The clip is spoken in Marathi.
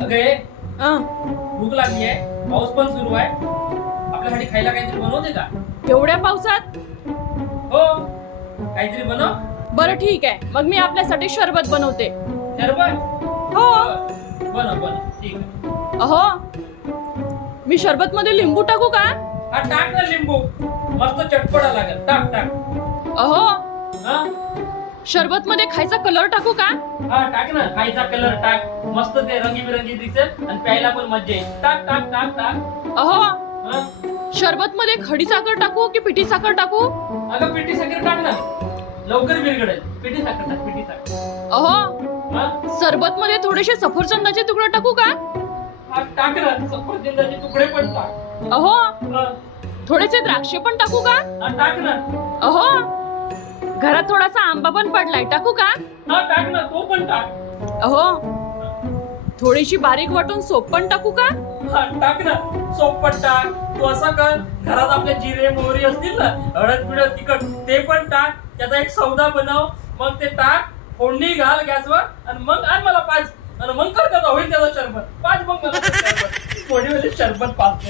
अगं भूक लागली आहे. पाऊस पण सुरू आहे. आपल्यासाठी खायला काहीतरी बनवते का? एवढ्या पावसात? हो. काहीतरी बनव. बरं ठीक आहे. मग मी आपल्यासाठी शरबत बनवते. शरबत? हो. बनव बनव. ठीक आहे. अहो. मी शरबत मध्ये लिंबू टाकू का? हा टाक ना लिंबू. मस्त चटपटा लागेल. टाक टाक. अहो. हा? शरबत मध्ये खायचा कलर टाकू का? हा टाक ना. खायचा कलर टाक. मस्त ते रंगीबिरंगी दिसेल आणि प्यायला पण मजा येईल. टाक टाक टाक टाक. अहो हा? शरबत मध्ये खडी साखर टाकू की पिठी साखर टाकू? अगं पिठी साखर टाक ना. लवकर विरगडेल पिठी साखर टाक पिठी साखर. अहो हा? सरबत मध्ये थोडेसे सफरचंदाचे तुकडे टाकू का? हा टाक ना. सफरचंदाचे तुकडे पण टाक. अहो हा. थोडेसे द्राक्षे पण टाकू का? हा, टाक ना. अहो घरात थोडासा आंबा पण पडलाय. टाकू का? हा टाक ना तो पण टाक. अहो थोडीशी बारीक वाटून सोप पण टाकू का? हा टाक ना सोपट टाक. तू असं कर घरात आपले जिरे मोहरी असतील ना हळद पिळद तिखट ते पण टाक. त्याचा एक सौदा बनव. मग ते टाक फोडणी घाल गॅसवर आणि मग आण मला पाच. आणि मग कर त्याचा होईल त्याचा शरबत. पाच मग मला ते शरबत. फोडी म्हणजे शरबत पाच